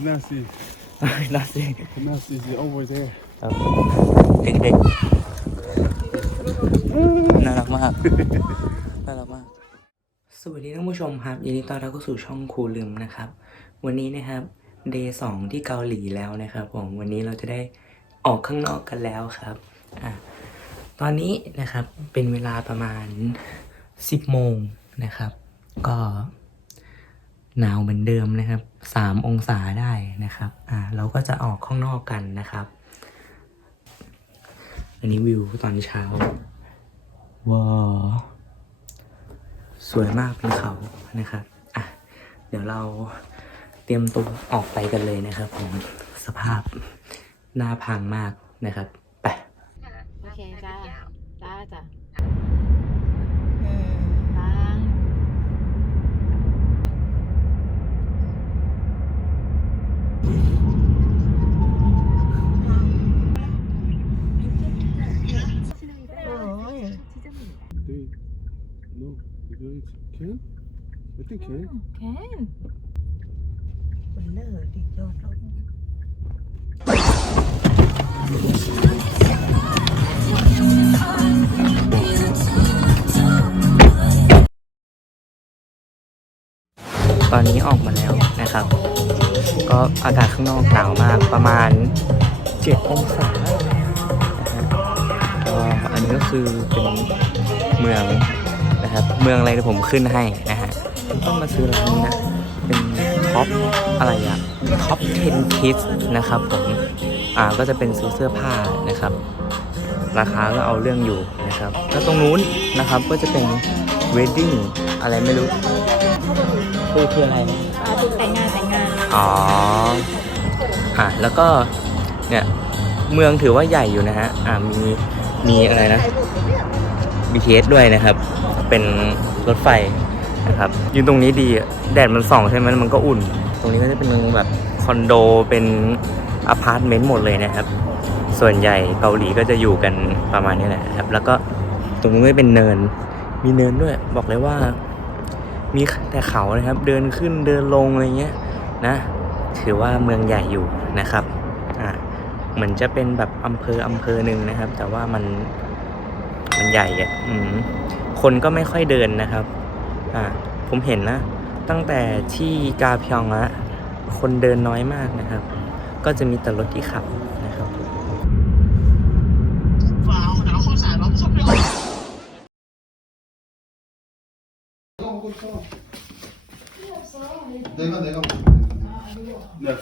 Canassi. น่าสิ Canassi is over there. ครับเด็กๆ น่ารักมาก น่ารักมาก สวัสดีท่านผู้ชมครับยินดีต้อนรับเข้าสู่ช่องครูลืมนะครับ วันนี้นะครับเดย์สองที่เกาหลีแล้วนะครับผมวันนี้เราจะได้ออกข้างนอกกันแล้วครับอะตอนนี้นะครับเป็นเวลาประมาณ 10โมงนะครับ ก็ หนาวเหมือนเดิมนะครับ3องศาได้นะครับอะเราก็จะออกข้างนอกกันนะครับ อันนี้วิวตอนเช้าว้าวสวยมากเป็นเขานะครับอะเดี๋ยวเราเตรียมตัวออกไปกันเลยนะครับผมสภาพหน้าพังมากนะครับ อนนี้ออกมาแล้วนะครับ ก็อากาศข้างนอกหนาวมากประมาณ 7 องศาก็อันนี้ก็คือเป็นเมืองนะครับ เมืองอะไรเดี๋ยวผมขึ้นให้นะฮะต้องมาซื้อร้านนี้นะ เป็นท็อปอะไรอะท็อป10 kids นะครับผม อ่าก็จะเป็นซื้อเสื้อผ้านะครับ ราคาก็เอาเรื่องอยู่นะครับ แล้วตรงนู้นนะครับก็จะเป็น wedding อะไรไม่รู้ คือคืออะไรนะอาติดแต่งงานแต่งงานอ๋ออะแล้วก็เนี่ยเมืองถือว่าใหญ่อยู่นะฮะอ่ามีมีอะไรนะ BTS ด้วยนะครับ เป็นรถไฟนะครับยืนตรงนี้ดีอะแดดมันส่องใช่ไหมมันก็อุ่น ตรงนี้ก็จะเป็นแบบคอนโดเป็นอพาร์ตเมนต์หมดเลยนะครับ ส่วนใหญ่เกาหลีก็จะอยู่กันประมาณนี้แหละครับ แล้วก็ตรงนี้ก็เป็นเนิน มีเนินด้วย บอกเลยว่า มีแต่เขานะครับ เดินขึ้นเดินลงอะไรเงี้ยนะถือว่าเมืองใหญ่อยู่นะครับอ่าเหมือนจะเป็นแบบอำเภออำเภอหนึ่งนะครับ แต่ว่ามันมันใหญ่อะ่ะอืมคนก็ไม่ค่อยเดินนะครับอ่าผมเห็นนะ ตั้งแต่ที่กาพยองละคนเดินน้อยมากนะครับ ก็จะมีแต่รถที่ขับ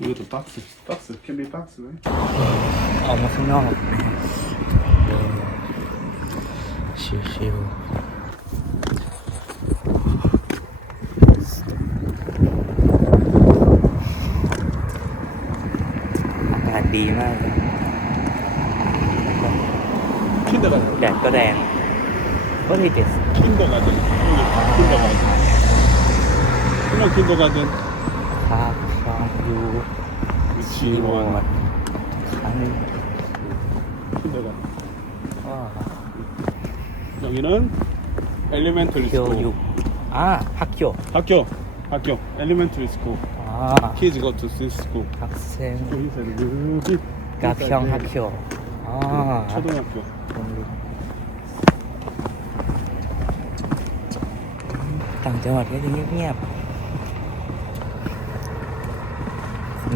Little boxes. Boxes. Can be boxes, right? Almost no. Shoo shoo. ดีมากขึ้นแต่ก่อนแดดก็แรงก็ดีเด็ดขึ้นแต่ก่อนขึ้นแต่ก่อน 그냥 킨더가든 ภาพฟายู ชีว 지원 ดคัน 킨더가든 ก็ 여기는 엘리멘터리 เคียว 스쿨 ยูอ่าพักโย 학교 학교 엘리멘터리 스쿨 อ่า kids go to this school พักเซน 여기서는 여기 กาพยองพักโยอ่า 초등학교 ต่างจังหวัดก็จะเงียบๆ น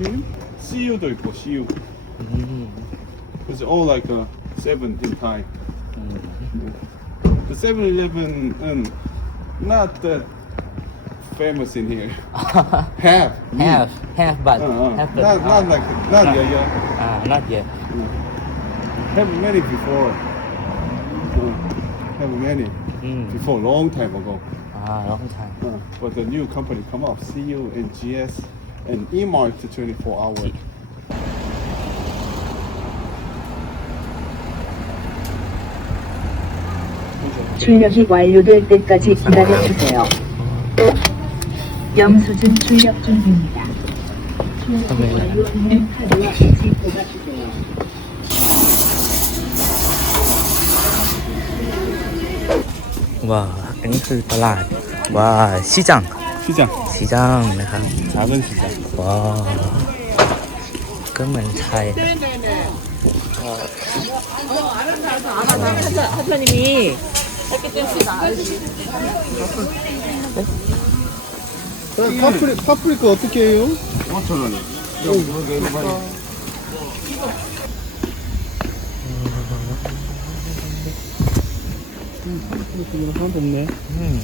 음. CU도 있고 CU. It's all like a seven in Thai. The 7-Eleven은 not famous in here. have. Have, have, but Uh, uh, not, not like not yet, yet. Not yet. Ah, have many before. Uh, have many Mm. before long time ago. Ah, long time. Uh, but the new company come up, CU and GS. and EMARC to 24 hour. 출력이 완료될 때까지 기다려 주세요. 영수증 출력 중입니다. 와, 같이 뽑아 와, 시장. ตลาดว้าชิจัง 시장. ชิจังนะครับ 작은 시장. ว้าวก็เหมือนไทย 하나님이 파프리, 파프리카 어떻게 해요? 5,000원이요. 파프리카 하나도 없네. อืม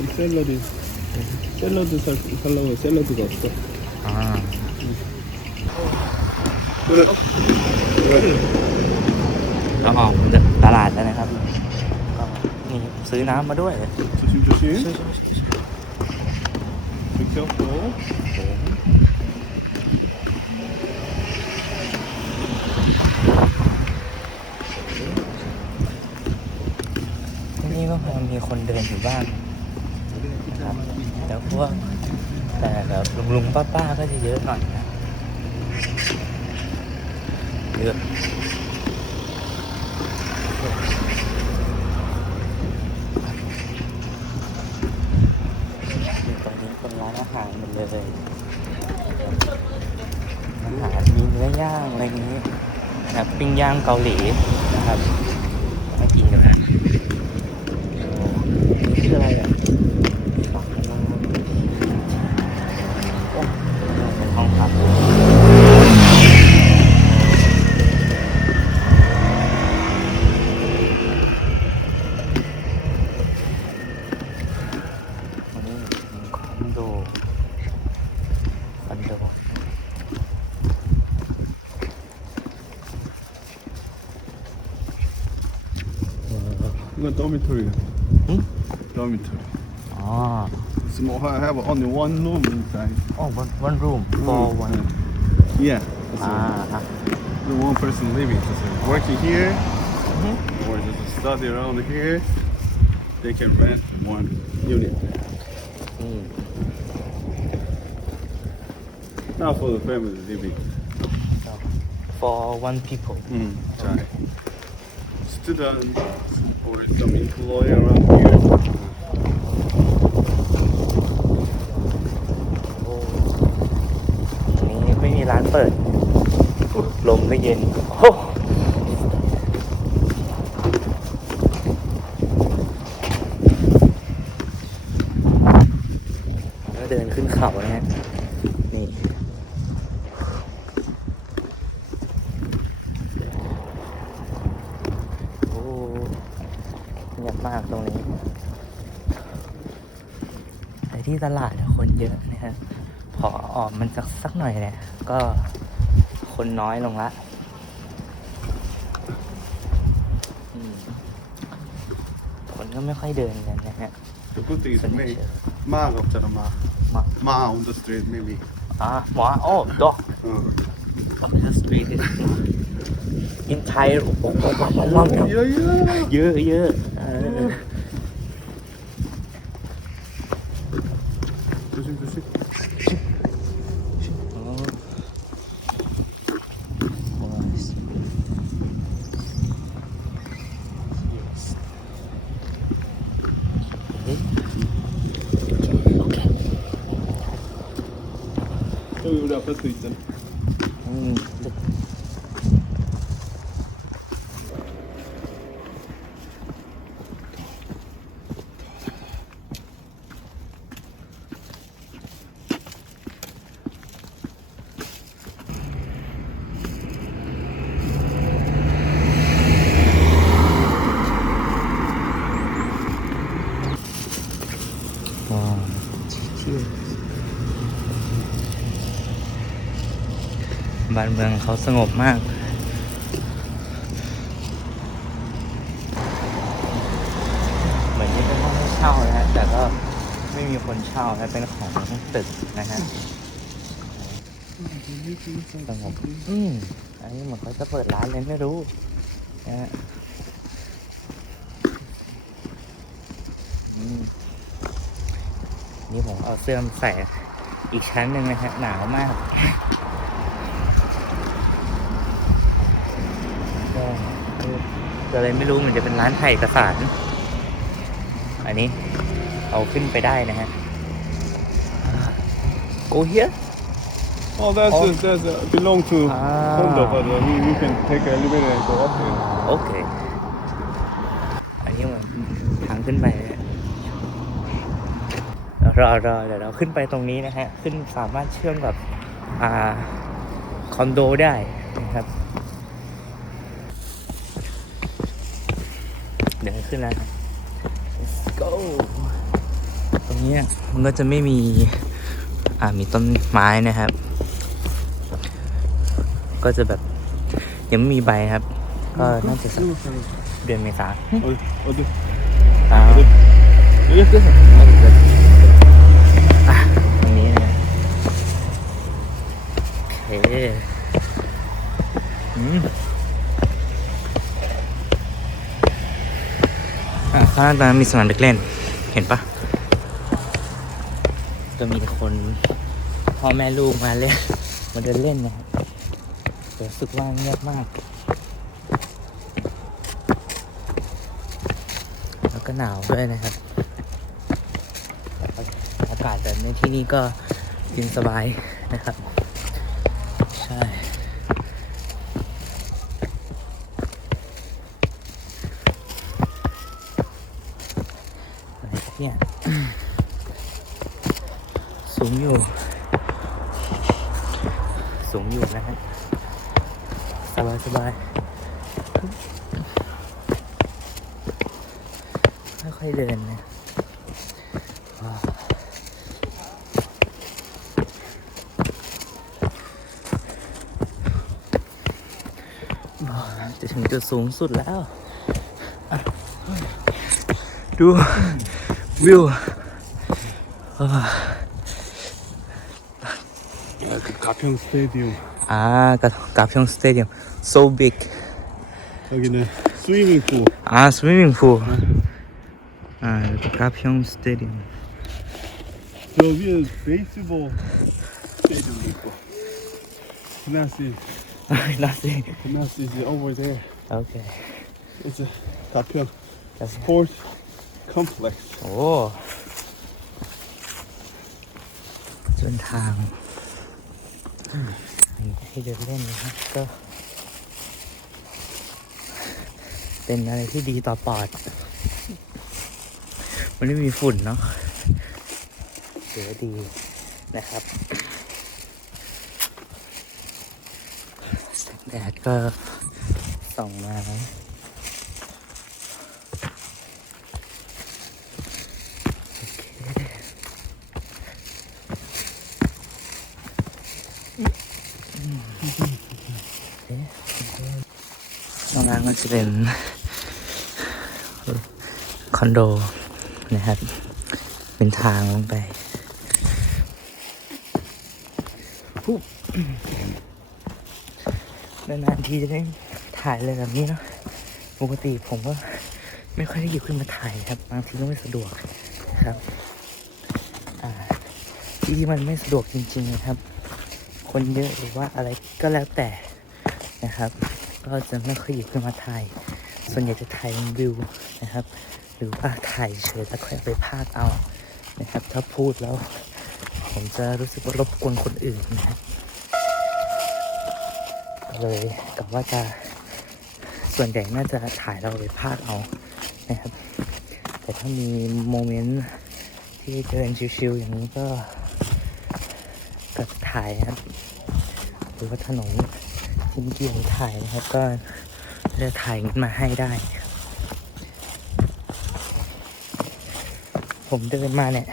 Il sello di sello di salvo sello di costo. Ah. Dove? เราออกจากตลาดแล้วนะครับ ก็นี่ซื้อน้ำมาด้วย Ci si giù sì? Sì, sì, sì. Perché ho คนเดินอยู่บ้างนะครับแล้วพวกแต่แบบลุงลุงป้าๆก็จะเยอะหน่อยนะเยอะตรงนี้เป็นร้านอาหารหมดเลยอาหารมีเนื้อย่างอะไรอย่างนี้นะครับปิ้งย่างเกาหลีนะครับ dormitory. Hmm? Dormitory. Ah. Small, I have only one room inside. Oh, one, one room for one. Yeah. Ah. The one person living, working here, mm -hmm. or just study around here. They can rent one unit. Mm. Not for the family living. For one people. Mm, Sorry. Student. For some employee around here. โอ้อันนี้ไม่มีร้านเปิด ลมก็เย็นโอ้แล้วเดินขึ้นเขานะฮะ นี่ โอ้ เงียบมากตรงนี้ แต่ที่ตลาดอะคนเยอะนะฮะพอออกมันสักสักหน่อยเนี่ยก็คนน้อยลงละอืมคนก็ไม่ค่อยเดินกันนะฮะ The good thing is ส่วนใหญ่ maybe เจอ Mark of Janama. มา Ma on the street maybe. อ่าหมอโอ้ดอก Uh. the street is in Thai โอ้โหมาก Yeah, yeah. เ여기 บ้านเมืองเขาสงบมาก เหมือนที่เป็นห้องเช่านะฮะ แต่ก็ไม่มีคนเช่านะเป็นของตึกนะฮะสงบอืมอันนี้เหมือนเขาจะเปิดร้านเลยไม่รู้นะฮะนี่ผมเอาเสื้อใส่อีกชั้นหนึ่งนะฮะหนาวมาก ก็เลยไม่รู้เหมือนจะเป็นร้านถ่ายเอกสาร อันนี้เอาขึ้นไปได้นะฮะ Go here Oh, that's Oh. a, that's a, belong to Ah. condo, but uh, we, we can take an elevator and go up there. โอเคอันนี้มันทางขึ้นไปนะฮะรอรอเดี๋ยวเราขึ้นไปตรงนี้นะฮะ ขึ้นสามารถเชื่อมกับอ่าคอนโดได้นะครับ เดี๋ยว ขึ้นแล้ว let's go ตรงเนี้ยมันก็จะไม่มี อ่ามีต้นไม้นะครับ ก็จะแบบยังไม่มีใบครับ ก็น่าจะสักเดือนเมษา Oh, oh, the, อ่า oh, the, yeah. อะตรงนี้นะโอเคอืมอะ ข้างล่างตรงนั้นมีสนามเด็กเล่น เห็นปะจะมีคนพ่อแม่ลูกมาเล่น มาเดินเล่นนะครับแต่รู้สึกว่าเงียบมาก แล้วก็หนาวด้วยนะครับ อากาศแบบในที่นี่ก็เย็นสบายนะครับ ใช่ อะไรครับ เนี่ย สูงอยู่ สูงอยู่นะฮะสบายสบายค่อยๆเดินนะจะถึงจุดสูงสุดแล้ว ดู วิวอ่า Uh, the Gapyeong Stadium. อ่ากับกับช่องสเตเดียม so big 여기는 swimming pool. อ่า swimming pool อ่ากับช่องสเตเดียม 저 위에 베이스볼 스테디움도 있고. 그나시, nothing 그나시 is over there. okay It's a Gapyeong That's- Sport Complex. โอ้จนทางให้เดินเล่นนะครับก็ เป็นอะไรที่ดีต่อปอด มันไม่มีฝุ่นเนาะถือดีนะครับแดดก็ส่องมา ตรงนั้นก็จะเป็นคอนโดนะครับ เป็นทางลงไปปุ๊บนานๆทีจะได้ถ่ายอะไรแบบนี้เนาะปกติผมก็ไม่ค่อยได้หยิบขึ้นมาถ่ายครับ บางทีก็ไม่สะดวกนะครับอ่าที่ที่มันไม่สะดวกจริง ๆ นะครับ คนเยอะหรือว่าอะไรก็แล้วแต่นะครับ ก็จะไม่ค่อยหยิบขึ้นมาถ่าย ส่วนใหญ่จะถ่ายวิวนะครับ หรือว่าถ่ายเฉยแล้วค่อยเอาไปพากเอานะครับ ถ้าพูดแล้ว ผมจะรู้สึกว่ารบกวนคนอื่นนะครับเลยกับว่าจะส่วนใหญ่น่าจะถ่ายเราไปพากเอานะครับ แต่ถ้ามีโมเมนต์ที่เดินชิวๆอย่างนี้ก็ก็ถ่ายครับหรือว่าถนน ที่เมื่อกี้ผมถ่ายนะครับก็จะถ่ายมาให้ได้ ผมเดินมาเนี่ย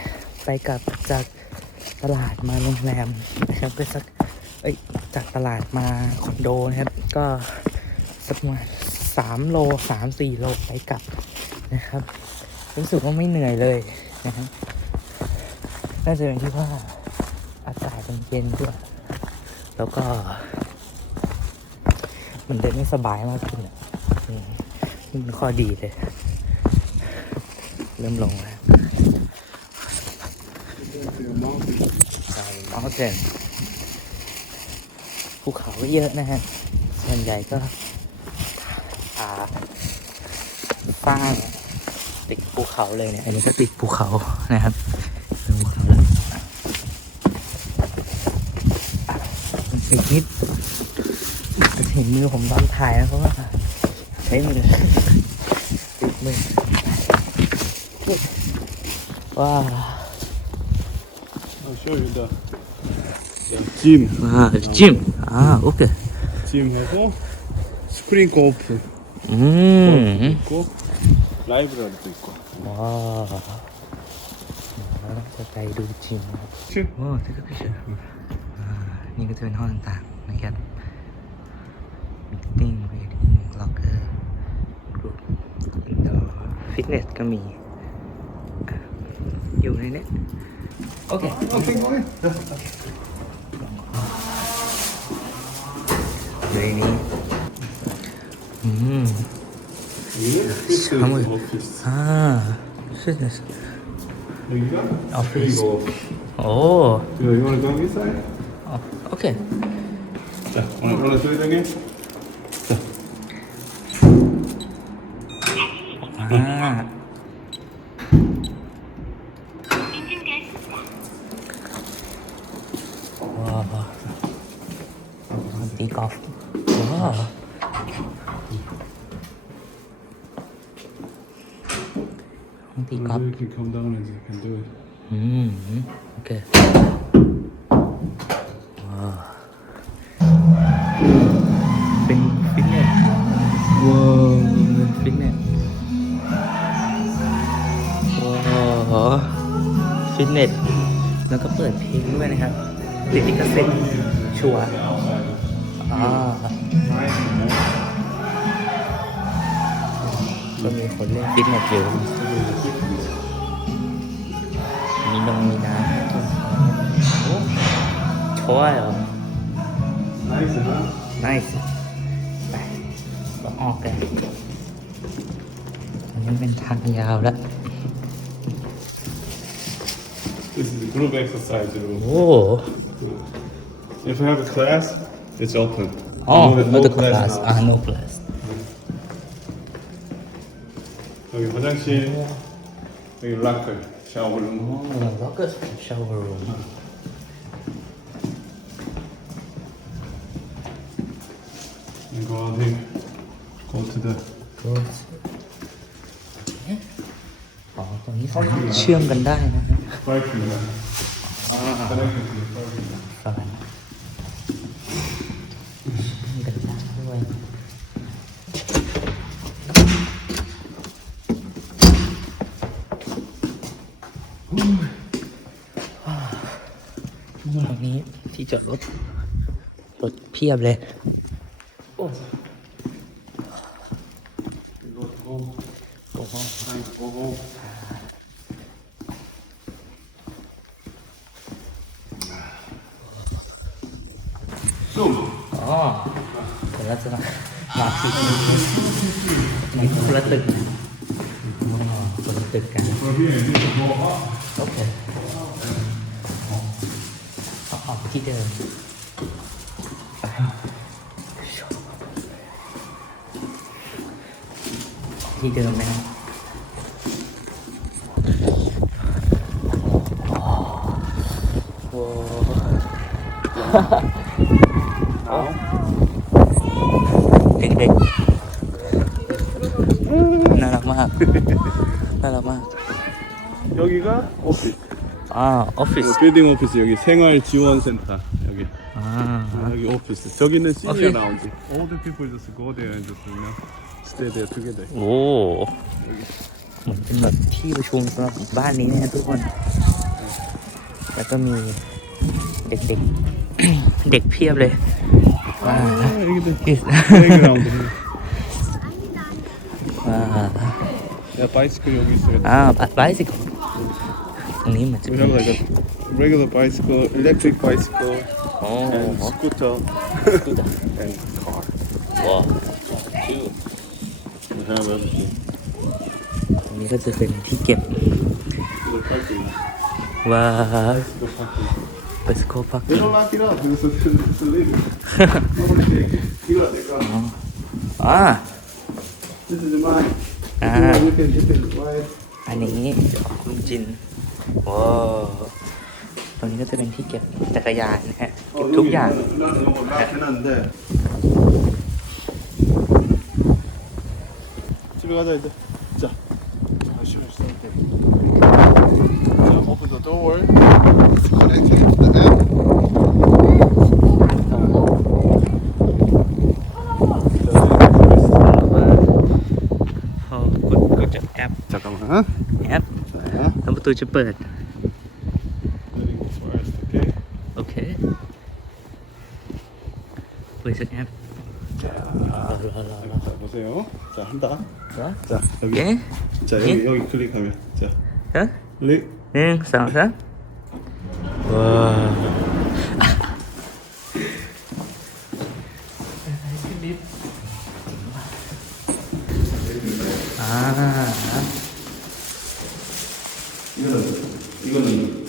ไปกลับจากตลาดมาโรงแรมนะครับก็สักเอ้ยจากตลาดมาคอนโดนะครับ ก็สักประมาณสามโลสามสี่โลไปกลับนะครับ รู้สึกว่าไม่เหนื่อยเลยนะครับน่าจะเป็นที่ว่าอากาศมันเย็นด้วย แล้วก็ มันเดินไม่สบายมากขึ้นอะอืมนี่เป็นข้อดีเลย เริ่มลงแล้วมอเทนภูเขาก็เยอะนะฮะ ส่วนใหญ่ก็ผาสร้างติดภูเขาเลยเนี่ย อันนี้ก็ติดภูเขานะครับติดนิด เห็นมือผมตอนถ่ายนะเพราะว่าใช้มือติดมือว้าว Що він, да. Тім. โอเคจิม okay. Тім його. Spring open. Mm. Коп. Library тільки. Wow. เาจะไปดูจิม Чи? โอ้ที่ก็พิเศษนี่ก็จะเป็นห้องต่าง เนสก็มี อยู่ในนี้โอเค โอเคอยู่ในนี้อืม寒いああそうですオフィスおお Do you want to go inside? Oh, okay. Yeah, wanna, wanna do it again? 아. 와. 아, 띠 off. 와. 띠 off. You can come down and you can do it. 음, 오케이. ฟิตเนส แล้วก็เปิดเพลงด้วยนะครับ ติดลิขสิทธิ์ชัวร์อ่าก็มีคนเล่นฟิตเนสอยู่มีนมมีน้ำให้กินโอ้ชัวร์เหรอ Nice, ไปก็ออกกันอันนี้เป็นทางยาวแล้ว group exercise room. โอ้ If you have a class, it's open. อ๋อ No- no no class class now. อ่า no class 여기 화장실, 여기 락커, 샤워룸. แล้วก็ shower room You go out here, go to the ก็อ๋อ ตรงนี้เขาเชื่อมกันได้นะฮะ parking lot. สอนเชื่อมกันได้ด้วยตรงนี้ที่จอดรถรถเพียบเลย ที่เดิมไปที่เดิมนะครับโอ้ Now, เด็กๆ น่ารักมาก น่ารักมาก 여기가 오피 스. อ่าออฟฟิศ 빌딩 오피스 여기 생활 지원 센터 여기. อ่า 아, 여기 오피스. 저기는 시니어 오피스. 라운지. All the people just go there and just you know stay there together. โอ้เหมือนเป็นแบบที่ประชุมสำหรับบ้านนี้นะทุกคน แล้วก็มีเด็กๆ เด็กเพียบเลยว้าว 아, 여기도 Yes. 플레이그라운드. ว้าว 야 바이스클 여기 있어요. อ้าวไบสิกต รงนี้เหมือนจะ We มี have like a regular bicycle, electric bicycle, โอ้ and scooter, and car. ว้าว We have everything. ตรงนี้ก็จะเป็นที่เก็บ Bicycle parking. ว้าว Bicycle parking. ไปสโคพัก They don't lock it up. It's a, it's a legal. Nobody take it. You got the car. อ่า This is mine. Ah. You can, you can buy it. อันนี้ลุงจิน ว้าวตรงนี้ก็จะเป็นที่เก็บจักรยานนะฮะ เก็บทุกอย่าง 나는 이거 락해놨는데 집에 가자 이제. 자. 다시 자, open the door. Connect it to the app. 도질 뻔했다. 보세요. 자, 한다. 자, 여기. 자, 여기 예? 예? 여기 클릭하면 자. 자? 클릭. 네, 응, 상상. 와.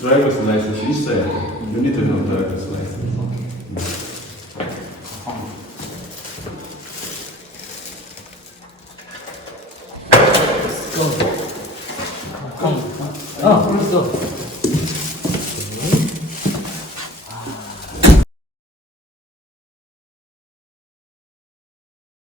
Praegu es neesmu šis sēde, un ir no tā, kas